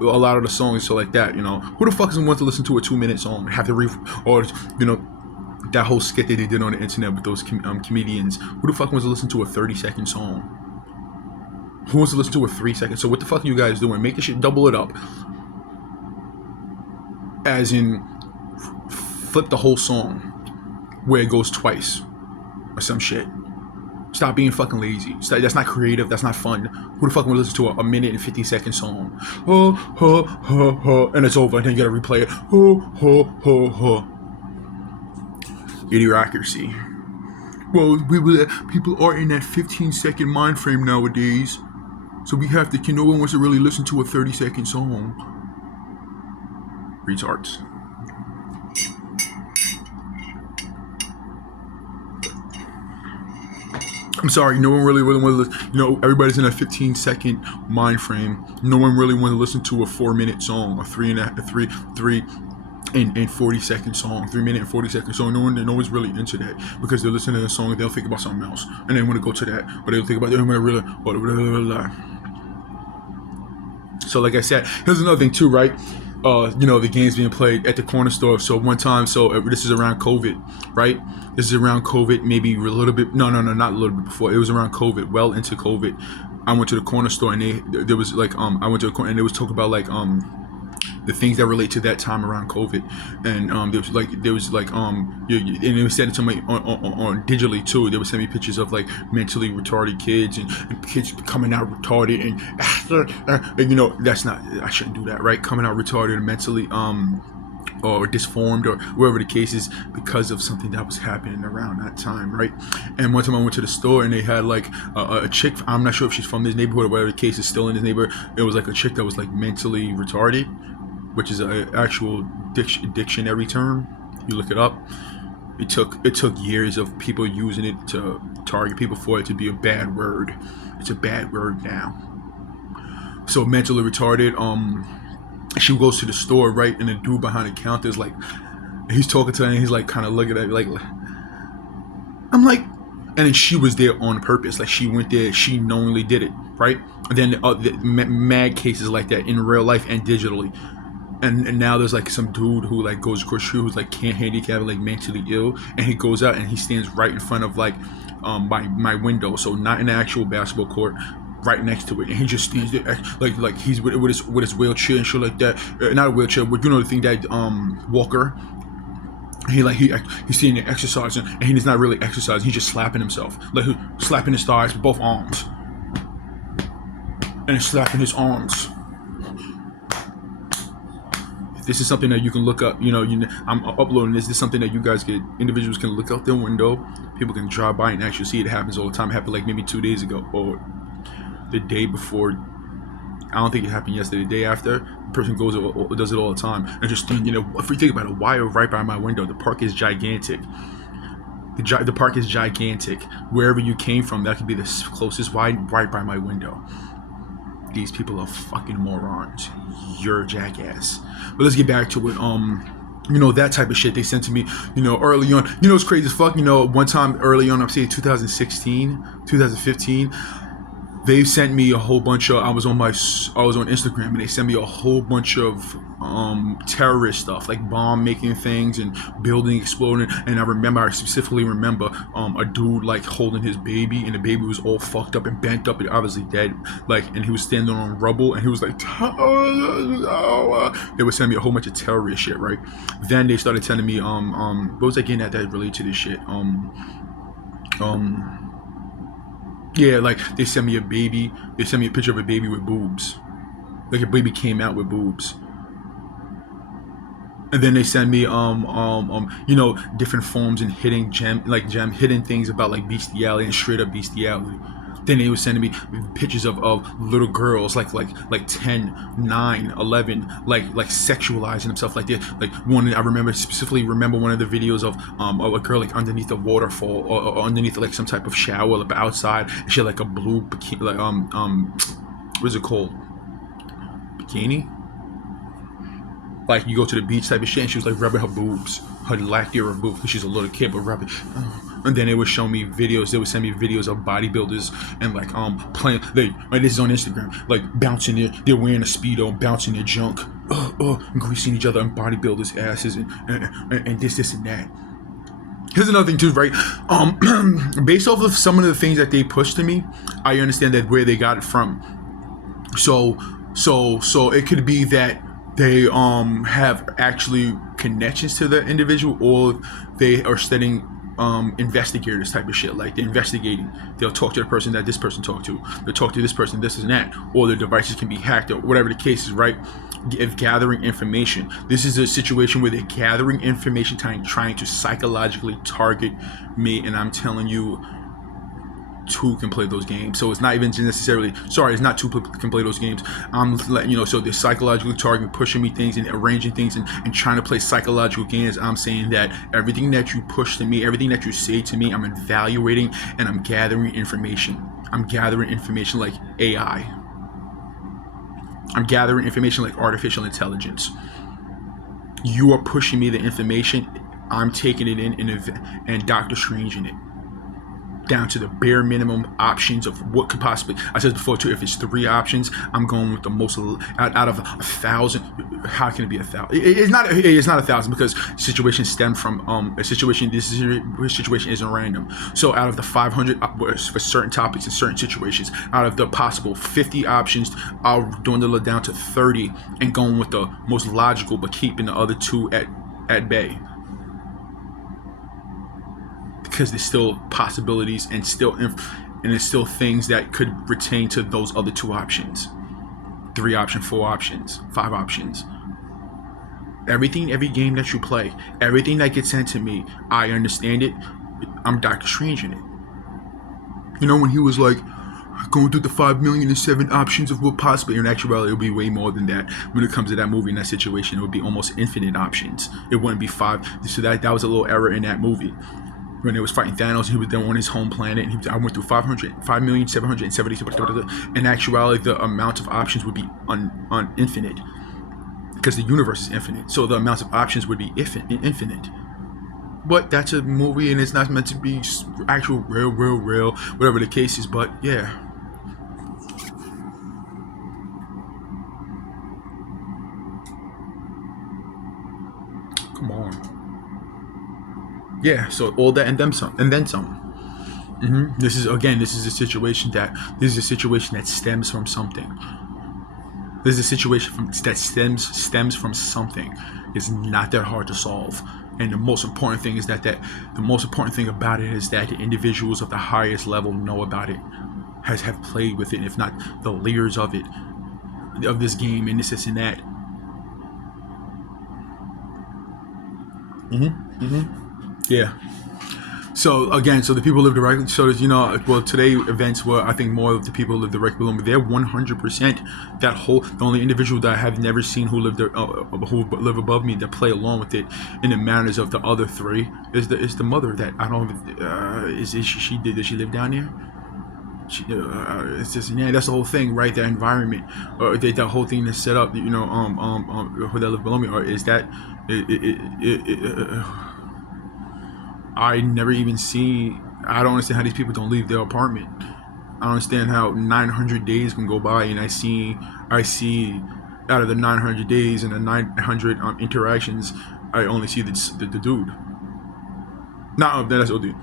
A lot of the songs are like that, Who the fuck is want to listen to a 2-minute song? Have to or that whole skit that they did on the internet with those comedians. Who the fuck wants to listen to a 30-second song? Who wants to listen to a 3-second? So what the fuck are you guys doing? Make the shit, double it up. As in, flip the whole song where it goes twice or some shit. Stop being fucking lazy. That's not creative. That's not fun. Who the fuck will listen to a minute and 50-second song? And it's over. And then you gotta replay it. Idiocracy. Well, people are in that 15-second mind frame nowadays. So we have to. No one wants to really listen to a 30-second song. Retards. I'm sorry, no one really wants to, everybody's in a 15-second mind frame. No one really wants to listen to a 4-minute song, a 3 and 40-second song, 3-minute and 40-second song. No one's really into that because they're listening to the song and they'll think about something else and they want to go to that, or they'll think about really. So like I said, here's another thing too, right? The games being played at the corner store. So one time, this is around COVID, right? This is around COVID, maybe a little bit, not a little bit before. It was around COVID, well into COVID. I went to the corner store and there was like, I went to the corner and they was talking about like, the things that relate to that time around COVID, and there was like and it was sent to me on digitally too. They would send me pictures of like mentally retarded kids and kids coming out retarded and that's not, I shouldn't do that, right? Coming out retarded and mentally or disformed or whatever the case is because of something that was happening around that time, right? And one time I went to the store and they had like a chick, I'm not sure if she's from this neighborhood or whatever the case is, still in this neighborhood. It was like a chick that was like mentally retarded, which is an actual dictionary term. You look it up. It took years of people using it to target people for it to be a bad word. It's a bad word now. So mentally retarded. She goes to the store, right, and the dude behind the counter is like, he's talking to her, and he's like, kind of looking at me, like, I'm like, and then she was there on purpose. Like, she went there, she knowingly did it, right? And then mad cases like that in real life and digitally. And now there's like some dude who like goes across the street who's like can't handicap, like mentally ill, and he goes out and he stands right in front of like my window, so not in the actual basketball court, right next to it, and he just stands there like he's with his wheelchair and shit like that. Not a wheelchair, but you know the thing that walker. He's sitting there exercising, and he's not really exercising. He's just slapping himself, like slapping his thighs with both arms, and he's slapping his arms. This is something that you can look up. I'm uploading this. This is something that you guys individuals can look out their window. People can drive by and actually see it. It happens all the time. It happened like maybe 2 days ago or the day before. I don't think it happened yesterday. The day after, the person goes does it all the time. And just if you think about it, why right by my window? The park is gigantic. The park is gigantic. Wherever you came from, that could be the closest right by my window. These people are fucking morons. You're a jackass. But let's get back to it. That type of shit they sent to me, early on. It's crazy as fuck. One time early on, I'm saying 2016, 2015, they sent me a whole bunch of, I was on Instagram, and they sent me a whole bunch of terrorist stuff, like bomb making things and building exploding. And I specifically remember a dude like holding his baby, and the baby was all fucked up and bent up and obviously dead, like, and he was standing on rubble, and he was like, they would send me a whole bunch of terrorist shit, right? Then they started telling me what was I getting at that related to this shit? Yeah, like they sent me a baby. They sent me a picture of a baby with boobs. Like a baby came out with boobs. And then they send me different forms and hidden things about like bestiality and straight up bestiality. Then they were sending me pictures of little girls like 10, 9, 11, like sexualizing themselves like this. Like I specifically remember one of the videos of a girl like underneath a waterfall or underneath like some type of shower like outside. And she had like a blue bikini, like what is it called? Bikini? Like you go to the beach type of shit, and she was like rubbing her boobs, her lacteal boobs, because she's a little kid, but rubbing. And then they would show me videos. They would send me videos of bodybuilders and like playing. This is on Instagram, like bouncing. They're wearing a Speedo, bouncing their junk, and greasing each other on bodybuilders' asses and this and that. Here's another thing too, right? Based off of some of the things that they pushed to me, I understand that where they got it from. So it could be that they have actually connections to the individual, or they are studying investigators type of shit. Like they're investigating, they'll talk to the person that this person talked to, they'll talk to this person, this and that, or their devices can be hacked or whatever the case is, right? Gathering information. This is a situation where they're gathering information, trying to psychologically target me, and I'm telling you, two can play those games. So it's not even necessarily, it's not two can play those games. I'm letting so they're psychologically targeting, pushing me things and arranging things and trying to play psychological games. I'm saying that everything that you push to me, everything that you say to me, I'm evaluating and I'm gathering information. I'm gathering information like AI. I'm gathering information like artificial intelligence. You are pushing me the information. I'm taking it in and Doctor Strange in it. Down to the bare minimum options of what could possibly. I said before too, if it's 3 options, I'm going with the most out of 1,000. How can it be 1,000? It's not 1,000 because situations stem from a situation. This situation isn't random. So out of the 500 for certain topics and certain situations, out of the possible 50 options, I'll dwindle it down to 30 and going with the most logical, but keeping the other 2 at bay. Because there's still possibilities and there's still things that could pertain to those other 2 options, 3 options, 4 options, 5 options. Every game that you play, everything that gets sent to me, I understand it. I'm Doctor Strange in it. When he was like, going through the 5,000,007 options of what possibly. In actuality, it would be way more than that. When it comes to that movie, in that situation, it would be almost infinite options. It wouldn't be 5. So that was a little error in that movie. When they was fighting Thanos, he was then on his home planet. And I went through 5,770,000. In actuality, the amount of options would be infinite, because the universe is infinite. So the amount of options would be infinite. But that's a movie, and it's not meant to be actual real, whatever the case is. But yeah. Come on. Yeah, so all that and then some. This is a situation that stems from something. This is a situation that stems from something. It's not that hard to solve. And the most important thing is that the most important thing about it is that the individuals of the highest level know about it, have played with it, if not the leaders of it, of this game, and this and that. Yeah. So again, so the people live directly. So today events were, I think, more of the people live directly below me. They're 100%. The only individual that I have never seen who live above me that play along with it in the manners of the other 3 is the mother that I don't. Did she live down there? It's just, that's the whole thing, right? That environment, or that whole thing that's set up. Who that live below me, or is that I never even see. I don't understand how these people don't leave their apartment. I don't understand how 900 days can go by and I see out of the 900 days and the 900 interactions, I only see the dude. That's OD.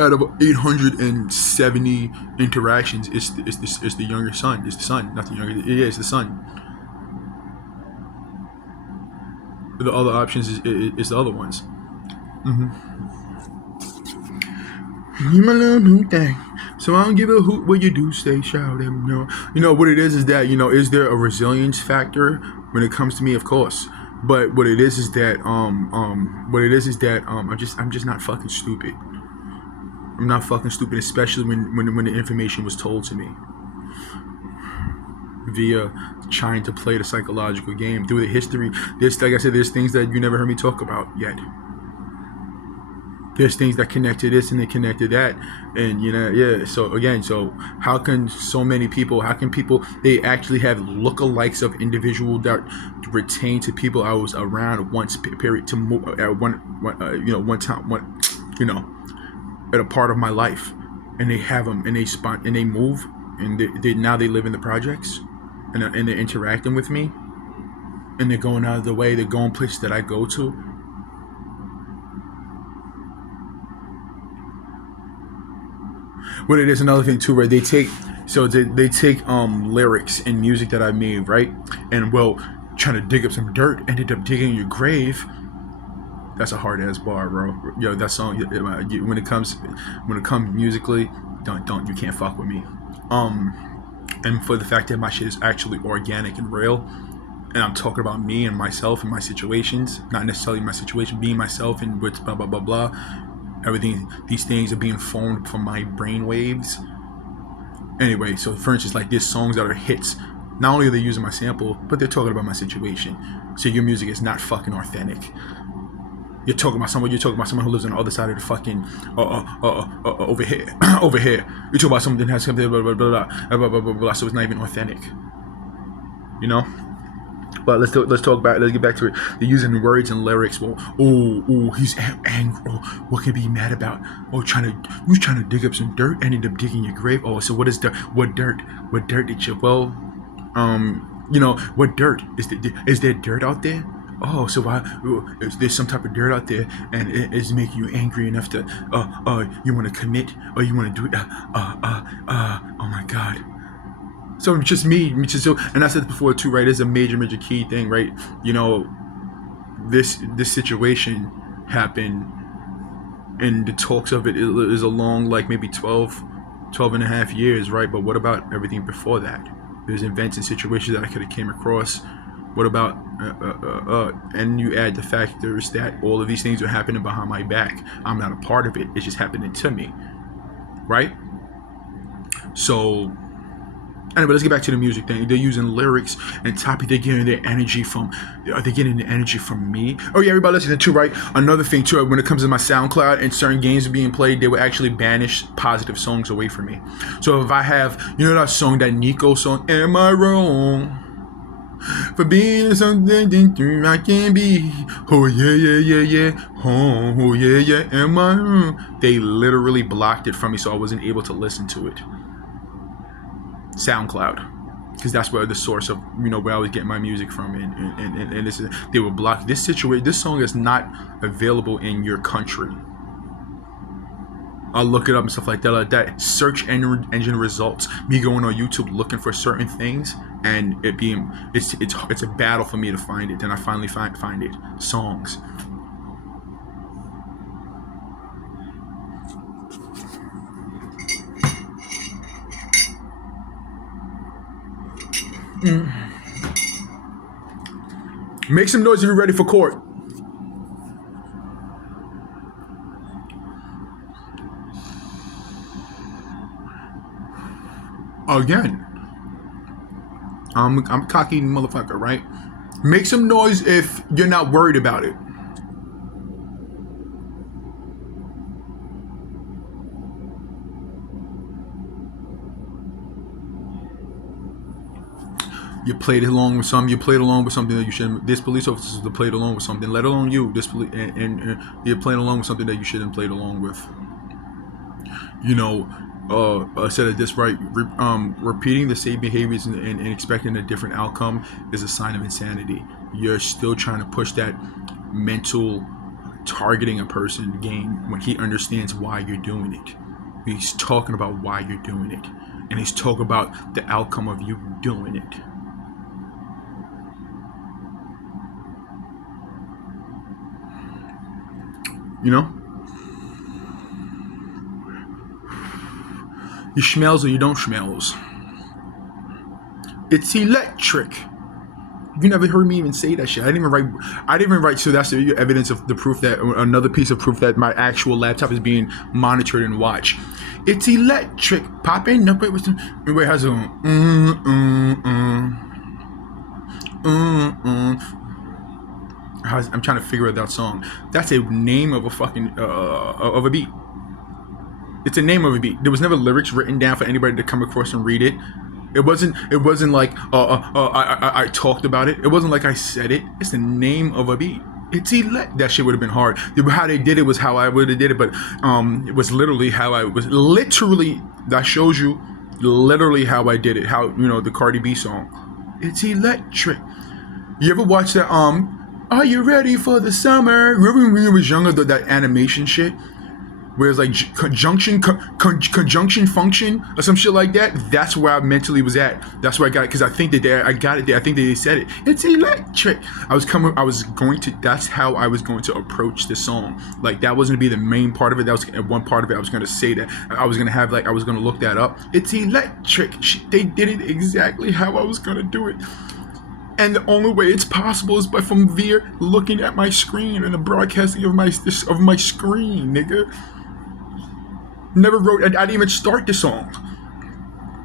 Out of 870 interactions, it's the younger son. It's the son, not the younger. Yeah, it's the son. The other options is the other ones. You my little new thing. So I don't give a hoot what you do, stay shout at me. What it is that, is there a resilience factor when it comes to me? Of course. But what it is that I'm just not fucking stupid. I'm not fucking stupid, especially when the information was told to me via trying to play the psychological game through the history. Like I said, there's things that you never heard me talk about yet. There's things that connect to this and they connect to that, and So how can so many people? How can people? They actually have lookalikes of individual that retain to people I was around once period to move at one time at a part of my life, and they have them and they move and they now they live in the projects, and they're interacting with me, and they're going out of the way. They're going places that I go to. But it is another thing too, right? They take lyrics and music that I made, right? And trying to dig up some dirt, ended up digging your grave. That's a hard ass bar, bro. That song, when it comes musically, you can't fuck with me. And for the fact that my shit is actually organic and real, and I'm talking about me and myself and my situations, not necessarily my situation, being myself and with blah blah blah blah. Everything, these things are being formed from my brain waves. Anyway, so for instance, like there's songs that are hits. Not only are they using my sample, but they're talking about my situation. So your music is not fucking authentic. You're talking about someone who lives on the other side of the fucking over here. Over here. You're talking about someone that has something blah blah blah blah blah blah blah. So it's not even authentic. But let's get back to it. They're using words and lyrics. Well, he's angry. Oh, what can he be mad about? Oh, who's trying to dig up some dirt, ended up digging your grave. Oh, so what is dirt? What dirt? What dirt did you? Well, what dirt is there dirt out there? Oh, so there's some type of dirt out there, and it is making you angry enough to you want to commit, or you want to do it? Oh my God. So it's just me. And I said before too, right? It's a major key thing, right? This situation happened, and the talks of it is along like maybe 12 and a half years, right? But what about everything before that? There's events and situations that I could have came across. What about and you add the factors that all of these things are happening behind my back. I'm not a part of it. It's just happening to me, right? So anyway, let's get back to the music thing. They're using lyrics and topic. They're getting their energy from. Are they getting the energy from me? Oh yeah, everybody listening too, right? Another thing too. When it comes to my SoundCloud and certain games being played, they will actually banish positive songs away from me. So if I have, that song, that Nico song, "Am I Wrong for being something I can be? Oh yeah, yeah, yeah, yeah. Oh yeah, yeah. Am I wrong?" They literally blocked it from me, so I wasn't able to listen to it. SoundCloud, because that's where the source of where I was getting my music from, and this is, they will block this situation. This song is not available in your country. I'll look it up and stuff like that. Search engine results, me going on YouTube looking for certain things, and it's a battle for me to find it. Then I finally find it. Songs. Make some noise if you're ready for court. Again, I'm a cocky motherfucker, right? Make some noise if you're not worried about it. You played along with something. You played along with something that you shouldn't. This police officer played along with something. Let alone you. And you're playing along with something that you shouldn't played along with. I said it this right. Repeating the same behaviors and expecting a different outcome is a sign of insanity. You're still trying to push that mental targeting a person game when he understands why you're doing it. He's talking about why you're doing it, and he's talking about the outcome of you doing it. You schmells or you don't schmells. It's electric. You never heard me even say that shit. I didn't even write. So that's the evidence of the proof that another piece of proof that my actual laptop is being monitored and watched. It's electric. Popping up. Wait, how's it going? I'm trying to figure out that song. That's a name of a fucking of a beat. It's a name of a beat. There was never lyrics written down for anybody to come across and read it. It wasn't like I talked about it. It wasn't like I said it. It's the name of a beat. It's that shit would have been hard. How they did it was how I would have did it, but it was literally how I was. Literally, that shows you literally how I did it. How the Cardi B song. It's electric. You ever watch that? Are you ready for the summer? Remember when we was younger, that animation shit? Where it's like conjunction function or some shit like that. That's where I mentally was at. That's where I got it, because I think that I got it there. I think that they said it. It's electric. That's how I was going to approach the song. Like, that wasn't to be the main part of it. That was one part of it. I was going to say that. I was going to look that up. It's electric. They did it exactly how I was going to do it. And the only way it's possible is via looking at my screen and the broadcasting of my screen, nigga. Never wrote. I didn't even start the song.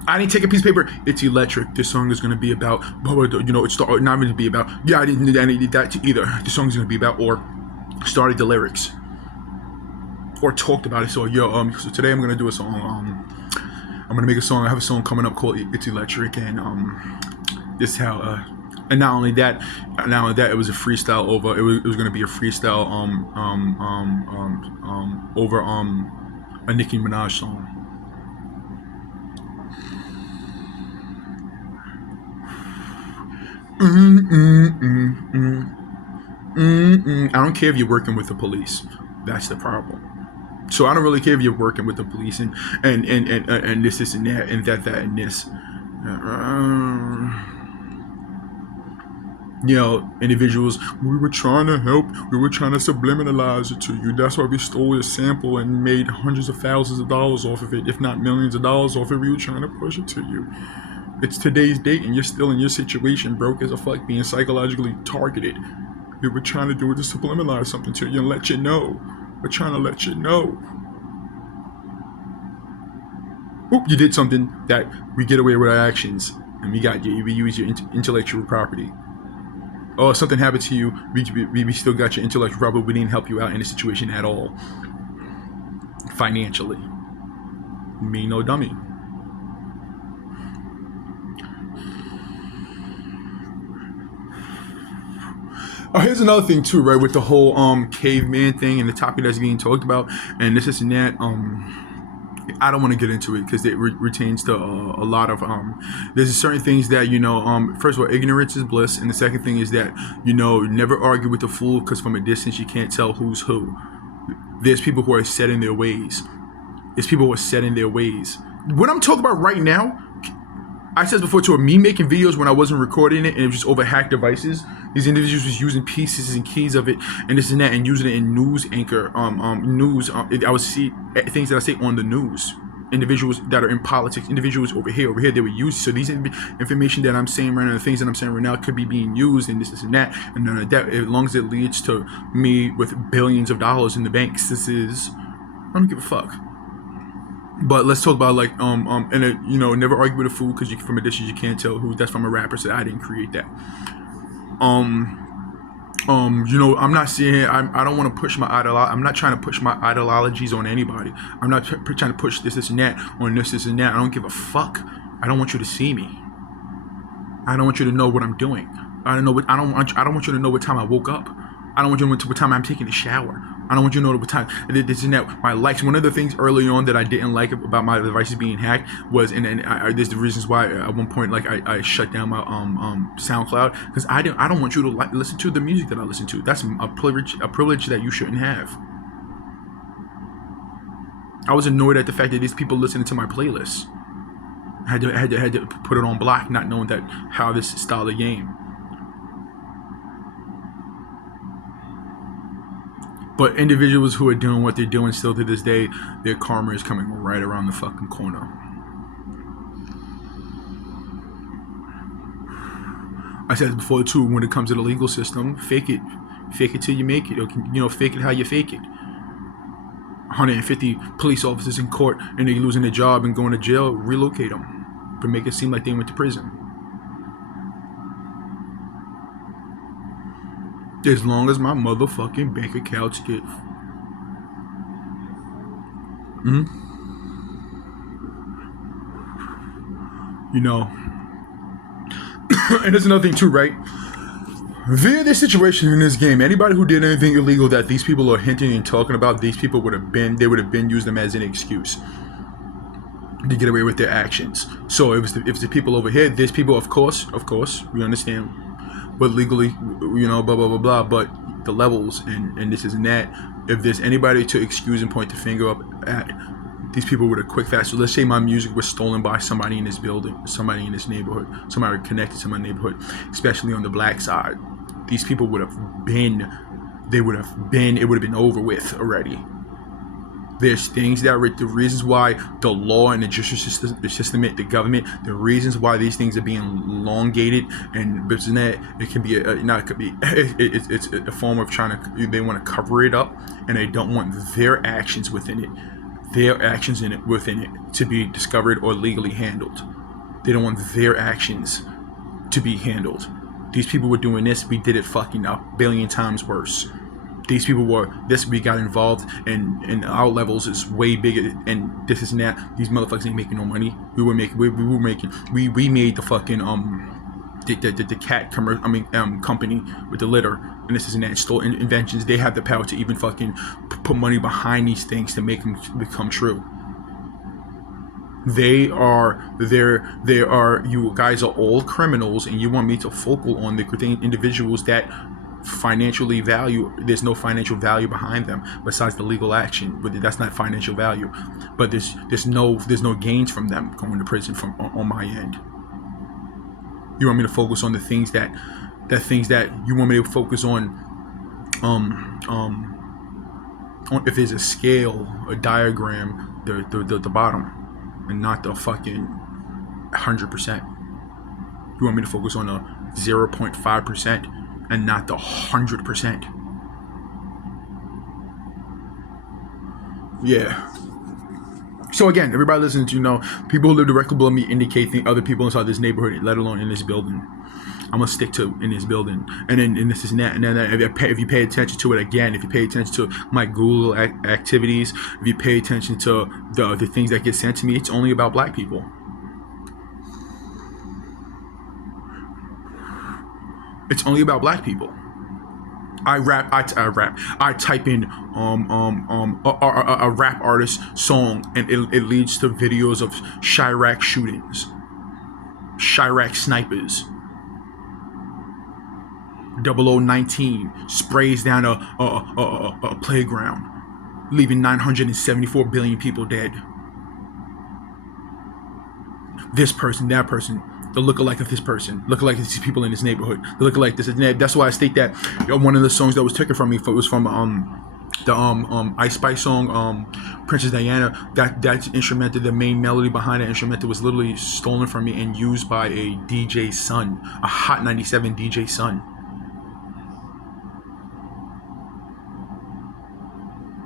I didn't take a piece of paper. It's electric. This song is going to be about. It's not going to be about. Yeah, I didn't need that either. The song is going to be about, or started the lyrics, or talked about it. So so today I'm going to do a song. I'm going to make a song. I have a song coming up called "It's Electric," and this is how. And not only that, it was a freestyle over. It was going to be a freestyle over a Nicki Minaj song. I don't care if you're working with the police. That's the problem. So I don't really care if you're working with the police and this and that and that and this. Individuals, we were trying to help, we were trying to subliminalize it to you. That's why we stole your sample and made hundreds of thousands of dollars off of it, if not millions of dollars off of it. We were trying to push it to you. It's today's date and you're still in your situation, broke as a fuck, being psychologically targeted. We were trying to do it to subliminalize something to you and let you know. We're trying to let you know. Oop, you did something that we get away with our actions, and we use your intellectual property. Oh, something happened to you, we still got your intellectual property. We didn't help you out in the situation at all, financially. Me no dummy. Oh, here's another thing too, right? With the whole caveman thing and the topic that's being talked about, and this and that. I don't want to get into it because it retains to a lot of there's certain things that first of all, ignorance is bliss, and the second thing is that never argue with the fool, because from a distance you can't tell who's who. There's people who are set in their ways. There's people who are set in their ways. What I'm talking about right now, I said before too, me making videos when I wasn't recording it and it was just over hacked devices. These individuals was using pieces and keys of it and this and that and using it in news anchor, news. I would see things that I say on the news. Individuals that are in politics, individuals over here, they were used. So these information that I'm saying right now, the things that I'm saying right now could be being used in this and that. And none of that, as long as it leads to me with billions of dollars in the banks, I don't give a fuck. But let's talk about never argue with a fool, because from a distance you can't tell who. That's from a rapper, so I didn't create that. I'm not saying I don't want to push my I'm not trying to push my ideologies on anybody. I'm not trying to push this and that on this and that. I don't give a fuck. I don't want you to see me. I don't want you to know what I'm doing. I don't want you to know what time I woke up. I don't want you to know what time I'm taking a shower. I don't want you to know what time this and that. My likes. One of the things early on that I didn't like about my devices being hacked was, and there's the reasons why at one point I shut down my SoundCloud, because I don't want you to listen to the music that I listen to. That's a privilege that you shouldn't have. I was annoyed at the fact that these people listening to my playlists. I had to put it on block, not knowing that how this style of game. But individuals who are doing what they're doing still to this day, their karma is coming right around the fucking corner. I said before too, when it comes to the legal system, fake it till you make it. Or, fake it how you fake it. 150 police officers in court and they losing their job and going to jail, relocate them, but make it seem like they went to prison. As long as my motherfucking bank accounts get... And there's another thing too, right? Via this situation in this game, anybody who did anything illegal that these people are hinting and talking about, these people would have been used them as an excuse to get away with their actions. So if the people over here, there's people, of course, we understand, but legally, blah, blah, blah, blah, but the levels and this and that, if there's anybody to excuse and point the finger up at, these people would have quick fast. So let's say my music was stolen by somebody in this building, somebody in this neighborhood, somebody connected to my neighborhood, especially on the black side. These people it would have been over with already. There's things that are the reasons why the law and the justice system, the government, the reasons why these things are being elongated and it can be it's a form of they want to cover it up, and they don't want their actions within it to be discovered or legally handled. They don't want their actions to be handled. These people were doing this, we did it fucking a billion times worse. These people we got involved, and our levels is way bigger, and this is that. These motherfuckers ain't making no money. We made the fucking the cat company with the litter, and this is that. Stole inventions. They have the power to even fucking put money behind these things to make them become true. They are you guys are all criminals, and you want me to focus on the individuals that financially there's no financial value behind them besides the legal action, but that's not financial value. But there's no gains from them going to prison on my end. You want me to focus on the things that you want me to focus on if there's a scale, a diagram, the bottom, and not the fucking 100%. You want me to focus on the 0.5% and not the 100%. Yeah. So again, everybody listening to, people who live directly below me indicate other people inside this neighborhood, let alone in this building. I'm gonna stick to in this building, and then this is that, and then if you pay attention to it again, if you pay attention to my Google activities, if you pay attention to the things that get sent to me, it's only about black people. It's only about black people. I type in a rap artist song, and it leads to videos of Chirac shootings, Chirac snipers. 0019 sprays down a playground, leaving 974 billion people dead. This person, that person, the lookalike of this person, lookalike of these people in this neighborhood, the lookalike this and that. That's why I state that one of the songs that was taken from me was from the Ice Spice song, Princess Diana. That instrumental, the main melody behind that instrumental, was literally stolen from me and used by a DJ Son, a Hot 97 DJ Son.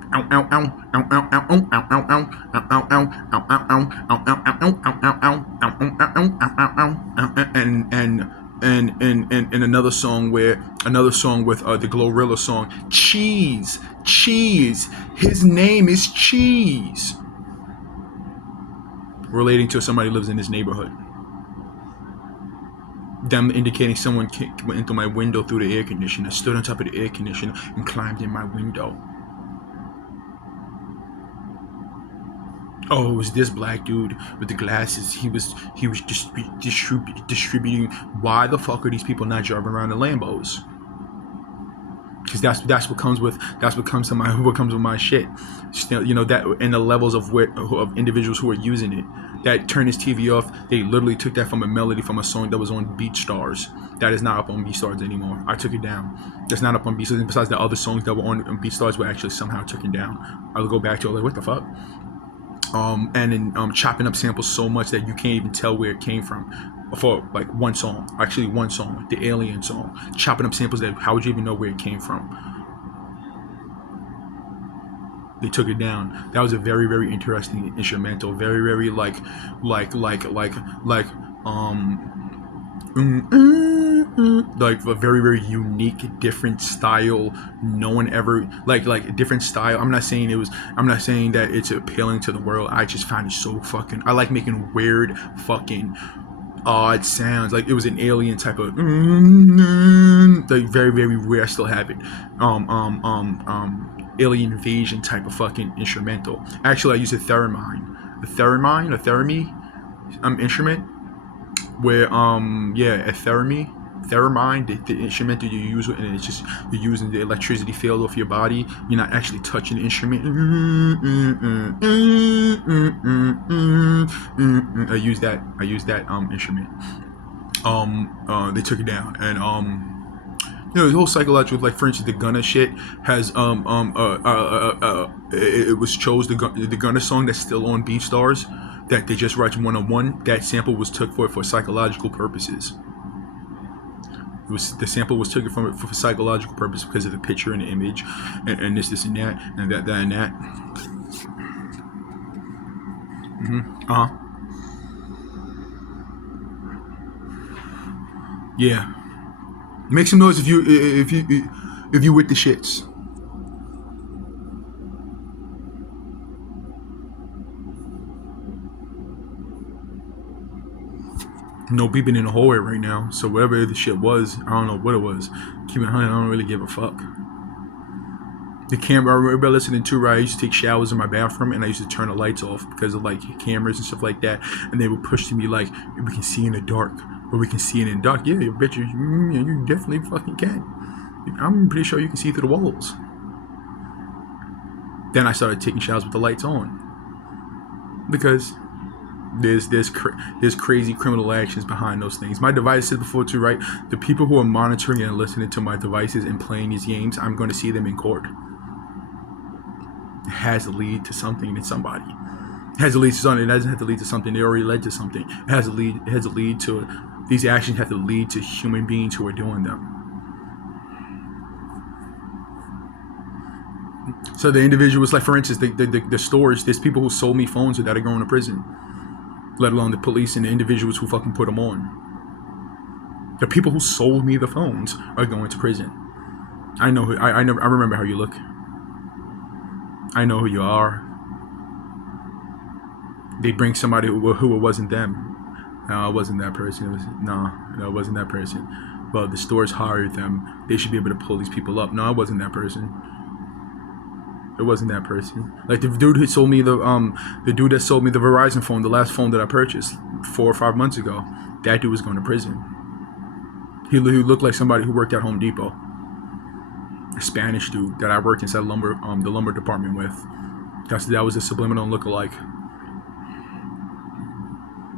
And another song with the Glorilla song, Cheese. His name is Cheese, relating to somebody who lives in this neighborhood. Them indicating someone went into my window through the air conditioner, stood on top of the air conditioner, and climbed in my window. Oh, it was this black dude with the glasses. He was distributing. Why the fuck are these people not driving around in Lambos? Because that's what comes with my shit. Still, that in the levels of individuals who are using it. That Turn His TV Off. They literally took that from a melody from a song that was on BeatStars. That is not up on BeatStars anymore. I took it down. That's not up on BeatStars. Besides, the other songs that were on BeatStars were actually somehow taken down. I'll go back to it like, what the fuck? And then chopping up samples so much that you can't even tell where it came from for like one song, the Alien song, chopping up samples that how would you even know where it came from? They took it down. That was a very, very interesting instrumental, very, very like a very, very unique, different style. No one ever like different style. I'm not saying that it's appealing to the world. I just find it so fucking. I like making weird, fucking odd sounds. Like it was an alien type of like very, very rare. I still have it. Alien invasion type of fucking instrumental. Actually, I use a theremin instrument. Where a theremin, the instrument that you use, and it's just you're using the electricity field off your body. You're not actually touching the instrument. I use that instrument. They took it down, and the whole psychological, like for instance, the Gunna shit has it was chose the Gunna song that's still on BeatStars. That they just write 101. That sample was took for psychological purposes. The sample was taken from it for psychological purposes because of the picture and the image, and this and that, and that and that. Yeah. Make some noise if you with the shits. No beeping in the hallway right now, so whatever the shit was, I don't know what it was. Keep it 100, I don't really give a fuck. The camera, I remember listening to, right? I used to take showers in my bathroom, and I used to turn the lights off because of like cameras and stuff like that, and they would push to me like, we can see in the dark, or we can see it in the dark. Yeah, you bet you definitely fucking can. I'm pretty sure you can see through the walls. Then I started taking showers with the lights on because there's crazy criminal actions behind those things. My device said before too, right? The people who are monitoring and listening to my devices and playing these games, I'm going to see them in court. It has to lead to something in somebody. It has to lead to something. It doesn't have to lead to something. They already led to something. It has to lead to these actions have to lead to human beings who are doing them. So the individuals, like for instance, the stores, there's people who sold me phones that are going to prison, let alone the police and the individuals who fucking put them on. The people who sold me the phones are going to prison. I know who, I remember how you look. I know who you are. They bring somebody who it wasn't them. No, it wasn't that person. It wasn't that person. Well, the stores hired them. They should be able to pull these people up. No, it wasn't that person. It wasn't that person. Like the dude who sold me the dude that sold me the Verizon phone, the last phone that I purchased 4 or 5 months ago. That dude was going to prison. He looked like somebody who worked at Home Depot. A Spanish dude that I worked inside the lumber department with. That was a subliminal lookalike.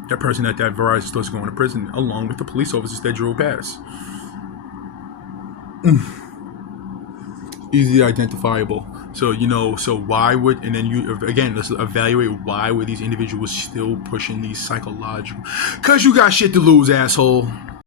That person at that Verizon store is going to prison, along with the police officers that drove past. Easily identifiable. So why would, and then let's evaluate why were these individuals still pushing these psychological? Cause you got shit to lose, asshole.